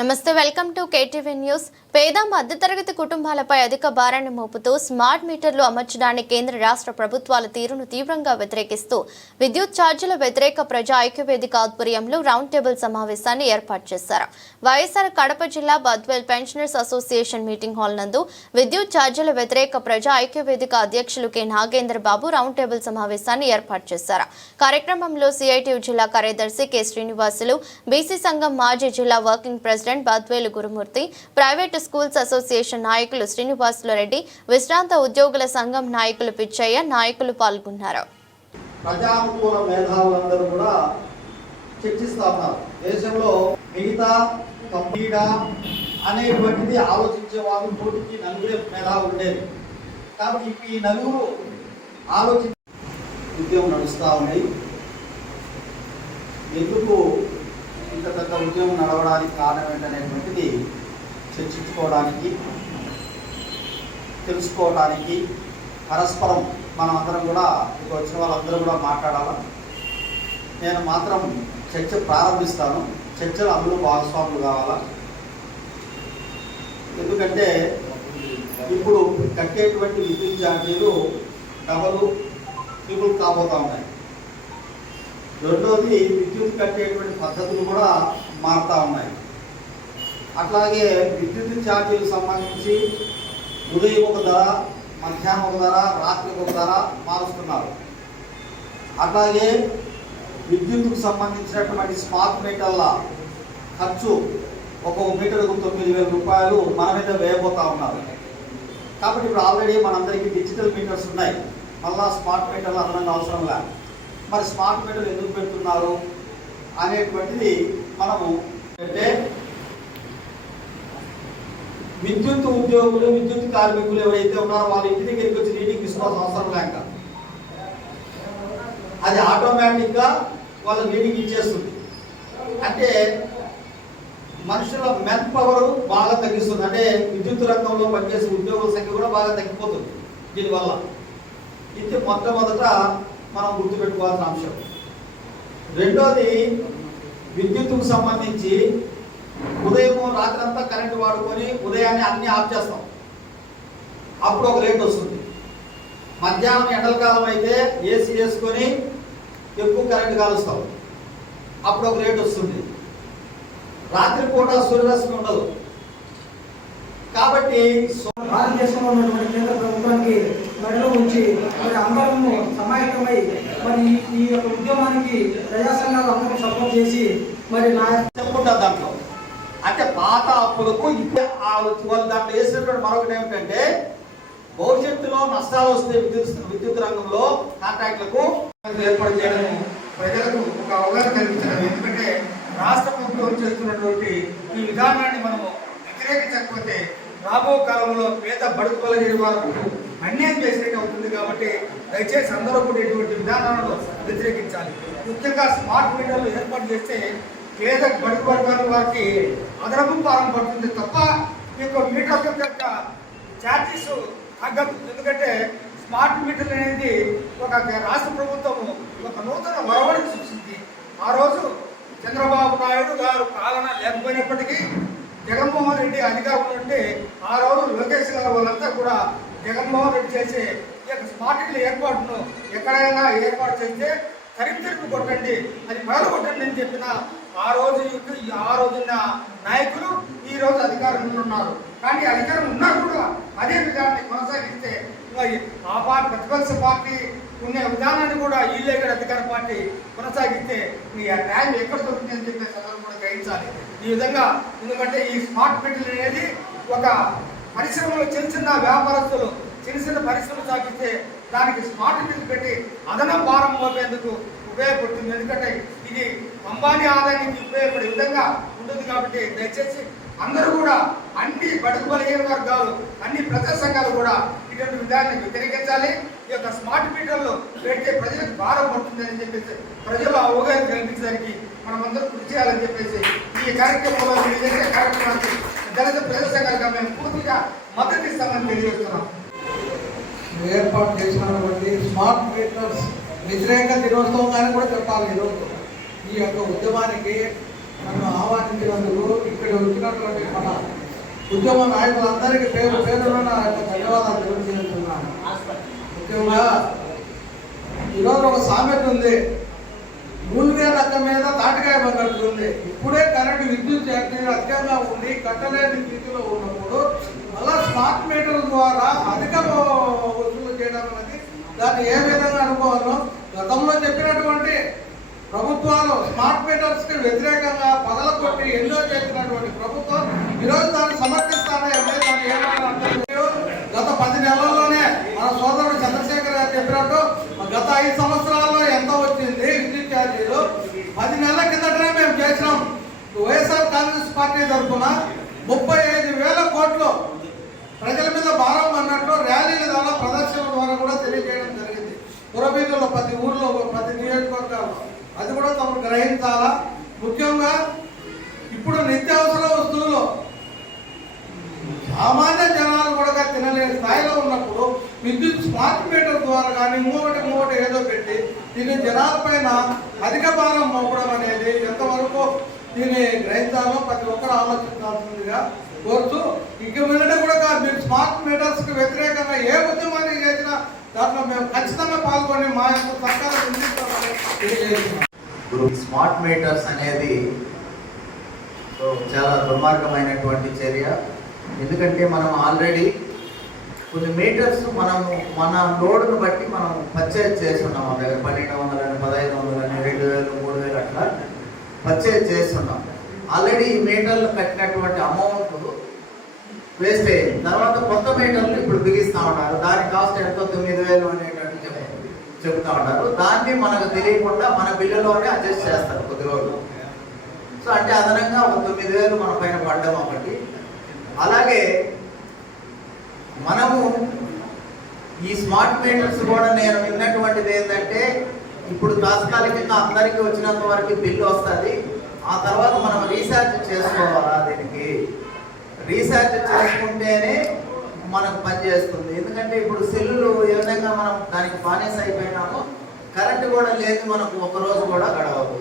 నమస్తే welcome to KTV news. పేద మధ్యతరగతి కుటుంబాలపై అధిక భారాన్ని మోపుతూ స్మార్ట్ మీటర్లు అమర్చడానికి కేంద్ర రాష్ట్ర ప్రభుత్వాల తీరును తీవ్రంగా వ్యతిరేకిస్తూ విద్యుత్ ఛార్జీల వ్యతిరేక ప్రజా ఐక్యవేదిక ఆధ్వర్యంలో రౌండ్ టేబుల్ సమావేశాన్ని ఏర్పాటు చేశారు. వైఎస్ఆర్ కడప జిల్లా Badvel pensioners association meeting hall నందు విద్యుత్ ఛార్జీల వ్యతిరేక ప్రజా ఐక్యవేదిక అధ్యక్షులు K. Nagendra Babu round table సమావేశాన్ని ఏర్పాటు చేశారు. కార్యక్రమంలో సిఐటియు జిల్లా కార్యదర్శి కె. శ్రీనివాసులు బీసీ సంఘం మాజీ జిల్లా working president president Badvel Gurumurthy private schools association నాయకులు శ్రీనివాసులు రెడ్డి విశ్రాంత ఉద్యోగుల సంఘం నాయకులు పిచ్చయ్య నాయకులు పాల్గొన్నారు. ప్రజానుకూల మేధావులందరూ కూడా చర్చిస్తా ఉన్నారు. దేశంలో మిగతా కంపీడ అనేటువంటిది ఆలోచించే వాళ్ళు కోటికి నలుగురే మేధావులు ఉండేది. కాబట్టి ఇప్పుడు ఈ నలుగురు ఆలోచించ ఉద్యమం నడుస్తూ ఉన్నాయి. ఎందుకు ఇంత పెద్ద ఉద్యమం నడవడానికి కారణం ఏంటనేటువంటిది చర్చించుకోవడానికి తెలుసుకోవడానికి పరస్పరం మనం అందరం కూడా ఇక వచ్చిన వాళ్ళందరూ కూడా మాట్లాడాలా? నేను మాత్రం చర్చ ప్రారంభిస్తాను. చర్చలు అందరూ భాగస్వాములు కావాలా? ఎందుకంటే ఇప్పుడు కట్టేటువంటి విద్యుత్ ఛార్జీలు డబలు ట్రిపుల్ కాబోతూ ఉన్నాయి. రెండోది విద్యుత్ కట్టేటువంటి పద్ధతులు కూడా మారుతూ ఉన్నాయి. అట్లాగే విద్యుత్ ఛార్జీలకు సంబంధించి ఉదయం ఒక ధర మధ్యాహ్నం ఒక ధర రాత్రి ఒక ధర మారుస్తున్నారు. అట్లాగే విద్యుత్కు సంబంధించినటువంటి స్మార్ట్ మీటర్ల ఖర్చు ఒక్కొక్క మీటర్కు తొమ్మిది వేల రూపాయలు మన మీద వేయబోతా ఉన్నారు. కాబట్టి ఇప్పుడు ఆల్రెడీ మనందరికీ డిజిటల్ మీటర్స్ ఉన్నాయి. మళ్ళా స్మార్ట్ మీటర్లు అదనంగా అవసరం లేదు మరి స్మార్ట్ మీటర్ ఎందుకు పెడుతున్నారు అనేటువంటిది మనము అంటే విద్యుత్ ఉద్యోగులు విద్యుత్ కార్మికులు ఎవరైతే ఉన్నారో వాళ్ళ ఇంటి దగ్గరికి వచ్చి రీడింగ్ తీసుకోవాల్సిన అవసరం లేక అది ఆటోమేటిక్గా వాళ్ళ రీడింగ్ ఇచ్చేస్తుంది. అంటే మనుషుల మెన్ పవర్ బాగా తగ్గిస్తుంది. అంటే విద్యుత్ రంగంలో పనిచేసే ఉద్యోగుల సంఖ్య కూడా బాగా తగ్గిపోతుంది దీనివల్ల. ఇది మొట్టమొదట మనం గుర్తుపెట్టుకోవాల్సిన అంశం. రెండోది విద్యుత్కు సంబంధించి ఉదయం రాత్రి అంతా కరెంటు వాడుకొని ఉదయాన్నే అన్ని ఆఫ్ చేస్తాం. అప్పుడు ఒక రేట్ వస్తుంది. మధ్యాహ్నం ఎండల కాలం అయితే ఏసీ వేసుకొని ఎక్కువ కరెంటు కాలుస్తాం. అప్పుడు ఒక రేట్ వస్తుంది. రాత్రిపూట సూర్యరశ్మి ఉండదు. కాబట్టి భారతదేశంలో ఉన్నటువంటి కేంద్ర ప్రభుత్వానికి మెడలో ఉంచి మరి అందరము సమాయత్తమై మరి ఈ- యొక్క ఉద్యమానికి ప్రజా సంఘాలు అందరూ సపోర్ట్ చేసి మరి నా చెప్పుకుంటారు దాంట్లో. అంటే పాత అప్పులకు ఇప్పుడు ఆ వాళ్ళు దాంట్లో వేసినటువంటి మరొకటి ఏమిటంటే భవిష్యత్తులో నష్టాలు వస్తే విద్యుత్ విద్యుత్ రంగంలో కాంట్రాక్టులకు ఏర్పాటు చేయడం ప్రజలకు ఒక అవగాహన కల్పించడం ఎందుకంటే రాష్ట్ర ప్రభుత్వం చేస్తున్నటువంటి ఈ విధానాన్ని మనము వ్యతిరేకించకపోతే రాబో కాలంలో పేద బడుగు బలగిన వారు అన్యాయం చేసినట్టు అవుతుంది కాబట్టి దయచేసి అందరూ కూడా ఇటువంటి విధానాలను వ్యతిరేకించాలి. ముఖ్యంగా స్మార్ట్ మీటర్లు ఏర్పాటు చేస్తే పేద బడుగు వర్గాల వారికి అదనపు భారం పడుతుంది తప్ప ఈ యొక్క మీటర్ యొక్క ఛార్జెస్ తగ్గదు. ఎందుకంటే స్మార్ట్ మీటర్లు అనేది ఒక రాష్ట్ర ప్రభుత్వము ఒక నూతన వరవడిని సృష్టించింది ఆ రోజు చంద్రబాబు నాయుడు గారు పాలన లేకపోయినప్పటికీ జగన్మోహన్ రెడ్డి అధికారంలో ఉంటే ఆ రోజు లోకేష్ గారు వాళ్ళంతా కూడా జగన్మోహన్ రెడ్డి చేసే ఈ యొక్క స్మార్ట్ ఏర్పాటును ఎక్కడైనా ఏర్పాటు చేస్తే తరిమి కొట్టండి అది పగల కొట్టండి అని చెప్పిన ఆ రోజు ఆ రోజున్న నాయకులు ఈ రోజు అధికారంలో ఉన్నారు. కానీ అధికారం ఉన్నా కూడా అదే విధానాన్ని కొనసాగిస్తే మరి ఆ పార్టీ ప్రతిపక్ష పార్టీ ఉన్న విధానాన్ని కూడా వీళ్ళే ఇక్కడ అధికార పార్టీ కొనసాగిస్తే మీ ఆ న్యాయం ఎక్కడ దొరుకుతుంది అని చెప్పేసి అందరూ కూడా గ్రహించాలి. ఈ విధంగా ఎందుకంటే ఈ స్మార్ట్ మీటర్లు అనేది ఒక పరిశ్రమలు చిన్న చిన్న వ్యాపారస్తులు చిన్న చిన్న పరిశ్రమలు సాగిస్తే దానికి స్మార్ట్ బిల్ పెట్టి అదన భారం మోపేందుకు ఉపయోగపడుతుంది. ఎందుకంటే ఇది అంబానీ ఆదాయానికి ఉపయోగపడే విధంగా ఉంటుంది కాబట్టి దయచేసి అందరూ కూడా అన్ని బడుగు బలహీన వర్గాలు అన్ని ప్రజా సంఘాలు కూడా ఇటువంటి విధానాన్ని వ్యతిరేకించాలి. ఈ యొక్క స్మార్ట్ మీటర్లు పెడితే ప్రజలకు భారం పడుతుందని చెప్పేసి ప్రజలు అవగాహన కల్పించడానికి మనం అందరూ కృషి చేయాలని చెప్పేసి ఈ కార్యక్రమంలో మీరు చేసే కార్యక్రమానికి దళిత ప్రవేశ కనుక మేము పూర్తిగా మద్దతు ఇస్తామని తెలియజేస్తున్నాం. ఏర్పాటు చేసినటువంటి స్మార్ట్ మీటర్స్ వ్యతిరేక దినోత్సవం అని కూడా చెప్పాలి ఈరోజు. ఈ యొక్క ఉద్యమానికి నన్ను ఆహ్వానించినందుకు ఇక్కడ వచ్చినటువంటి మన ఉద్యమ నాయకులందరికీ పేరు పేరులో నా యొక్క ధన్యవాదాలు తెలియజేస్తున్నాను. ముఖ్యంగా ఈరోజు ఒక సామెత ఉంది. మూలిగే నక్క మీద తాటికాయ పడినట్టు ఇప్పుడే కరెంటు విద్యుత్ ఛార్జీలు అధికంగా ఉంది కట్టలేని స్థితిలో ఉన్నప్పుడు మళ్ళా స్మార్ట్ మీటర్ ద్వారా అధిక వసూలు చేయడం అనేది దాన్ని ఏ విధంగా అనుకోవాలో గతంలో చెప్పినటువంటి ప్రభుత్వాలు స్మార్ట్ మీటర్స్కి వ్యతిరేకంగా పగలగొట్టి ఎన్నో చేసినటువంటి ప్రభుత్వం ఈరోజు దాన్ని సమర్థిస్తానే అంటే దాన్ని ఏమైనా అర్థం లేదు. గత పది నెలల్లోనే మన సోదరుడు చంద్రశేఖర్ గారు చెప్పినట్టు గత ఐదు సంవత్సరాలు ఛార్జీలు పది నెలల కిందటనే మేము చేసినాం. వైఎస్ఆర్ కాంగ్రెస్ పార్టీ తరఫున ముప్పై ఐదు వేల కోట్లు ప్రజల మీద భారం అన్నట్లు ర్యాలీల ద్వారా ప్రదర్శనల ద్వారా కూడా తెలియజేయడం జరిగింది. పురబీదుల్లో ప్రతి ఊర్లో ప్రతి నియోజకవర్గాల్లో అది కూడా తమకు గ్రహించాలా? ముఖ్యంగా ఇప్పుడు నిత్యావసర వస్తువులు సామాన్య జనాలు కూడా తినలేని స్థాయిలో ఉన్నప్పుడు విద్యుత్ స్మార్ట్ మీటర్ ద్వారా కానీ ఇంకొకటి ఇంకొకటి ఏదో పెట్టి దీన్ని జనాలపైన అధిక భారం మోపడం అనేది ఎంతవరకు దీన్ని గ్రహించాలో ప్రతి ఒక్కరు ఆలోచించాల్సిందిగా కోరుతూ ఇక మీదట కూడా కాదు, మీరు స్మార్ట్ మీటర్స్కి వ్యతిరేకంగా ఏ ఉద్యమాన్ని చేసినా దాంట్లో మేము ఖచ్చితంగా పాల్గొని మా యొక్క సర్కారం గ్రూప్ స్మార్ట్ మీటర్స్ అనేది చాలా దుర్మార్గమైనటువంటి చర్య. ఎందుకంటే మనం ఆల్రెడీ కొన్ని మీటర్స్ మనము మన లోడ్ను బట్టి మనం పర్చేజ్ చేస్తున్నాం. మన దగ్గర పన్నెండు వందలని పదహైదు వందలని రెండు వేలు మూడు వేలు అట్లా పర్చేజ్ చేస్తున్నాం. ఆల్రెడీ ఈ మీటర్లు కట్టినటువంటి అమౌంట్ వేస్ట్ అయ్యింది. తర్వాత కొత్త మీటర్లు ఇప్పుడు బిగిస్తూ ఉంటారు దాని కాస్ట్ ఎంతో? తొమ్మిది వేలు అనేటట్టు చెబుతూ ఉంటారు దాన్ని మనకు తెలియకుండా మన బిల్లులోనే అడ్జస్ట్ చేస్తారు కొద్ది రోజులు. సో అంటే అదనంగా ఒక తొమ్మిది వేలు మన పైన పడ్డం ఒకటి. అలాగే మనము ఈ స్మార్ట్ మీటర్స్ కూడా నేను విన్నటువంటిది ఏంటంటే ఇప్పుడు తాత్కాలికంగా అందరికీ వచ్చినంత వరకు బిల్లు వస్తుంది. ఆ తర్వాత మనం రీఛార్జ్ చేసుకోవాలా దీనికి? రీఛార్జ్ చేసుకుంటేనే మనకు పనిచేస్తుంది ఎందుకంటే ఇప్పుడు సెల్లులు ఏ విధంగా మనం దానికి బానిస అయిపోయినామో కరెంట్ కూడా లేదు మనకు ఒక రోజు కూడా గడవదు.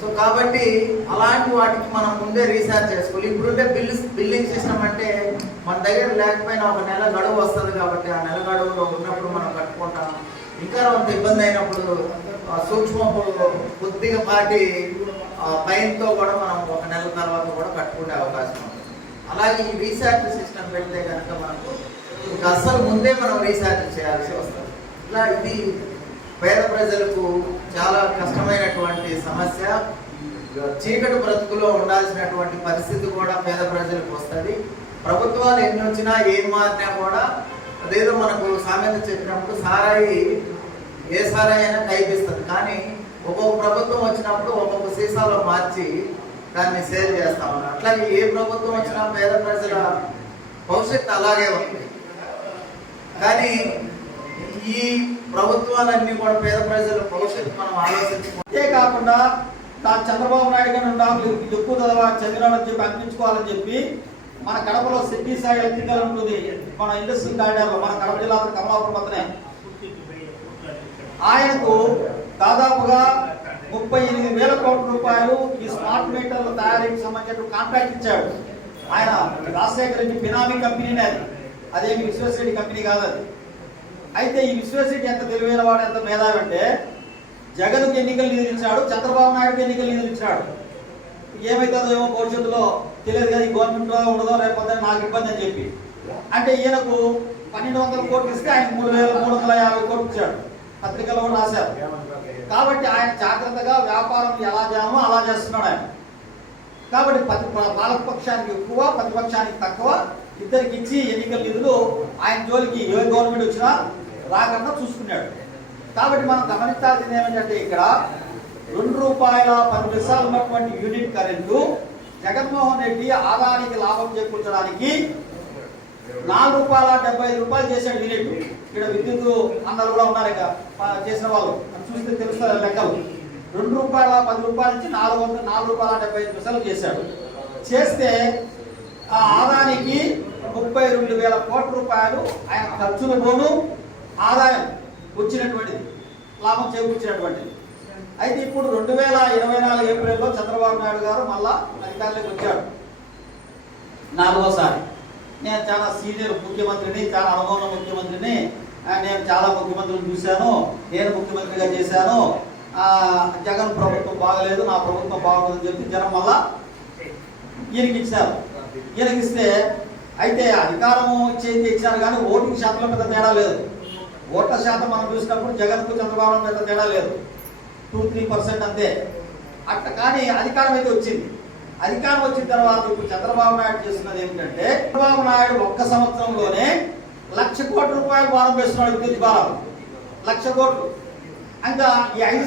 సో కాబట్టి అలాంటి వాటికి మనం ముందే రీఛార్జ్ చేసుకోవాలి. ఇప్పుడుంటే బిల్ బిల్లింగ్ సిస్టమ్ అంటే మన దగ్గర లేకపోయినా ఒక నెల గడువు వస్తుంది కాబట్టి ఆ నెల గడువులో ఉన్నప్పుడు మనం కట్టుకుంటాం. ఇంకా కొంత ఇబ్బంది అయినప్పుడు సూక్ష్మ కొద్దిగా పాటి పైన్తో కూడా మనం ఒక నెల తర్వాత కూడా కట్టుకునే అవకాశం ఉంది. అలాగే ఈ రీఛార్జ్ సిస్టమ్ పెడితే కనుక మనకు ఇంకా అస్సలు ముందే మనం రీఛార్జ్ చేయాల్సి వస్తుంది. ఇలా ఇది పేద ప్రజలకు చాలా కష్టమైనటువంటి సమస్య. చీకటి బ్రతుకులో ఉండాల్సినటువంటి పరిస్థితి కూడా పేద ప్రజలకు వస్తుంది. ప్రభుత్వాలు ఎన్ని వచ్చినా ఏం మారినా కూడా అదేదో మనకు సామెత చెప్పినప్పుడు సారాయి ఏ సారాయి అయినా కైపిస్తుంది కానీ ఒక్కొక్క ప్రభుత్వం వచ్చినప్పుడు ఒక్కొక్క సీసాలో మార్చి దాన్ని సేల్ చేస్తా ఉన్నారు. అట్లాగే ఏ ప్రభుత్వం వచ్చినా పేద ప్రజల భవిష్యత్తు అలాగే ఉంది. కానీ ఈ ప్రభుత్వాలన్నీ కూడా పేద ప్రజల భవిష్యత్తు మనం ఆలోచించుకుంటే అంతే కాకుండా తాను చంద్రబాబు నాయుడు గారు నాకు ఎక్కువ చదవ చదివినాడని చెప్పి అనిపించుకోవాలని చెప్పి మన కడపలో సిటీ సాయి ఎలక్ట్రికల్ ఉంటుంది. మన ఇండస్ట్రియల్ కారిడార్లో మన కడప జిల్లా కమలాపురం పక్కనే. ఆయనకు దాదాపుగా ముప్పై ఎనిమిది వేల కోట్ల రూపాయలు ఈ స్మార్ట్ మీటర్ల తయారీకి సంబంధించిన కాంట్రాక్ట్ ఇచ్చాడు. ఆయన రాజశేఖర్ రెడ్డి బినామీ కంపెనీనే అది. అదేమి విశ్వేశ్వరెడ్డి కంపెనీ కాదు అది. అయితే ఈ విశ్వేశ్వరెడ్డి ఎంత తెలివైన వాడు ఎంత మేధావి అంటే జగన్కి ఎన్నికలు నిధులు చంద్రబాబు నాయుడుకి ఎన్నికలు నిధులు ఏమవుతుందో ఏమో భవిష్యత్తులో తెలియదు కానీ గవర్నమెంట్ ఉండదో లేకపోతే నాకు ఇబ్బంది అని చెప్పి. అంటే ఈయనకు పన్నెండు వందల కోట్లు ఇస్తే ఆయన మూడు వేల మూడు వందల యాభై కోట్లు ఇచ్చాడు. పత్రికలో కూడా రాశారు. కాబట్టి ఆయన జాగ్రత్తగా వ్యాపారం ఎలా చేయాలో అలా చేస్తున్నాడు ఆయన. కాబట్టి ప్రతి పాలకపక్షానికి ఎక్కువ ప్రతిపక్షానికి తక్కువ ఇద్దరికి ఇచ్చి ఎన్నికల నిధులు ఆయన జోలికి ఏ గవర్నమెంట్ వచ్చినా రాకుండా చూసుకున్నాడు. కాబట్టి మనం గమనించాల్సింది ఏమిటంటే ఇక్కడ రెండు రూపాయల పది పైసలు ఉన్నటువంటి యూనిట్ కరెంటు జగన్మోహన్ రెడ్డి ఆదానికి లాభం చేకూర్చడానికి నాలుగు రూపాయల డెబ్బై ఐదు రూపాయలు చేశాడు యూనిట్. ఇక్కడ విద్యుత్ అందరు కూడా ఉన్నారు ఇక చేసిన వాళ్ళు. అది చూస్తే తెలుస్తారు లెక్కలు. రెండు రూపాయల పది రూపాయల నుంచి నాలుగు వందల నాలుగు రూపాయల డెబ్బై ఐదు పైసలు చేశాడు. చేస్తే ఆ ఆదానికి ముప్పై రెండు వేల కోట్ల రూపాయలు ఆయన ఖర్చుల పోను ఆదాయం వచ్చినటువంటిది లాభం చేకూర్చినటువంటిది. అయితే ఇప్పుడు రెండు వేల ఇరవై నాలుగు ఏప్రిల్లో చంద్రబాబు నాయుడు గారు మళ్ళా అధికారంలోకి వచ్చాడు నాలుగోసారి. నేను చాలా సీనియర్ ముఖ్యమంత్రిని చాలా అనుభవం ముఖ్యమంత్రిని నేను చాలా ముఖ్యమంత్రులను చూశాను నేను ముఖ్యమంత్రిగా చేశాను. జగన్ ప్రభుత్వం బాగలేదు నా ప్రభుత్వం బాగుంటుందని చెప్పి జనం మళ్ళా ఈయనకి ఇచ్చారు ఈయనకి ఇస్తే అయితే అధికారం ఇచ్చేది ఇచ్చారు కానీ ఓటింగ్ శాతంలో పెద్ద తేడా లేదు. ఓట్ల శాతం మనం చూసినప్పుడు జగన్కు చంద్రబాబు మీద పెద్ద తేడా లేదు. టూ త్రీ పర్సెంట్ అంతే. అట్లా కానీ అధికారం అయితే వచ్చింది. అధికారం వచ్చిన తర్వాత ఇప్పుడు చంద్రబాబు నాయుడు చేస్తున్నది ఏమిటంటే చంద్రబాబు నాయుడు ఒక్క సంవత్సరంలోనే లక్ష కోట్ల రూపాయలు భారం వేస్తున్నాడు విద్యుత్ భారం లక్ష కోట్లు. ఇంకా ఈ ఐదు